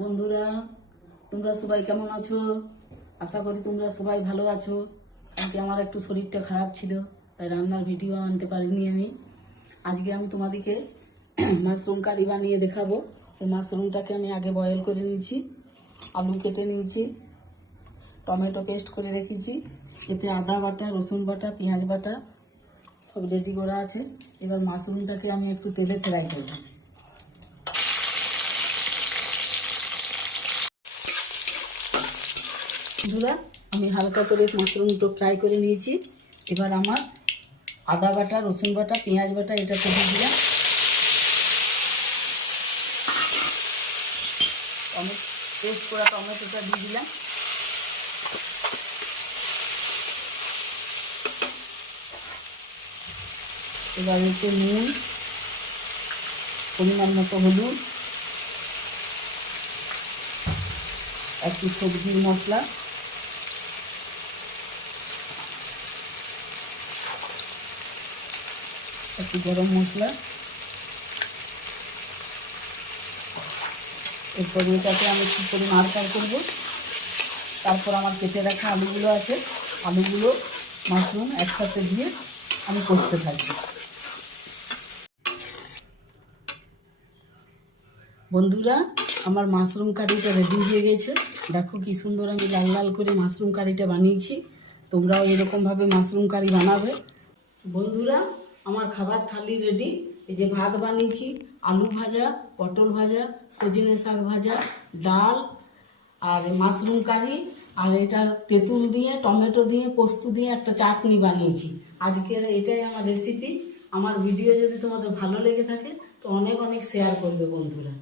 বন্ধুরা, তোমরা সবাই কেমন আছো? আশা করি তোমরা সবাই ভালো আছো। কালকে আমার একটু শরীরটা খারাপ ছিল, তাই রান্নার ভিডিও আনতে পারিনি আমি। আজকে আমি তোমাদেরকে মাশরুম কারি বানিয়ে দেখাবো। তো মাশরুমটাকে আমি আগে বয়েল করে নিয়েছি, আলু কেটে নিয়েছি, টমেটো পেস্ট করে রেখেছি, এতে আদা বাটা, রসুন বাটা, পেঁয়াজ বাটা সব রেডি করা আছে। এবার মাশরুমটাকে আমি একটু তেলে ফ্রাই করবো। বন্ধুরা, আমি হালকা করে মাশরুমটা ফ্রাই করে নিয়েছি। এবার আমার আদা বাটা, রসুন বাটা, পেঁয়াজ বাটা এটা দিয়ে দিলাম, পেস্ট করা টমেটোটা দিয়ে দিলাম। এবার একটু নুন, পরিমাণ মতো হলুদ, একটু সবজির মশলা, একটু গরম মশলা। এরপর এটাকে আমি একটু করে নাড়াচাড়া করবো। তারপর আমার কেটে রাখা আলুগুলো আছে, আলুগুলো মাশরুম একসাথে দিয়ে আমি কষতে থাকবো। বন্ধুরা, আমার মাশরুম কারিটা রেডি হয়ে গেছে। দেখো কি সুন্দর আমি লাল লাল করে মাশরুম কারিটা বানিয়েছি। তোমরাও এরকমভাবে মাশরুম কারি বানাবে। বন্ধুরা, আমার খাবার থালি রেডি। এই যে ভাত বানিয়েছি, আলু ভাজা, পটল ভাজা, সজনে শাক ভাজা, ডাল আর মাশরুম কারি, আর এটা তেঁতুল দিয়ে, টমেটো দিয়ে, পোস্ত দিয়ে একটা চাটনি বানিয়েছি। আজকের এটাই আমার রেসিপি। আমার ভিডিও যদি তোমাদের ভালো লেগে থাকে তো অনেক অনেক শেয়ার করবে বন্ধুরা।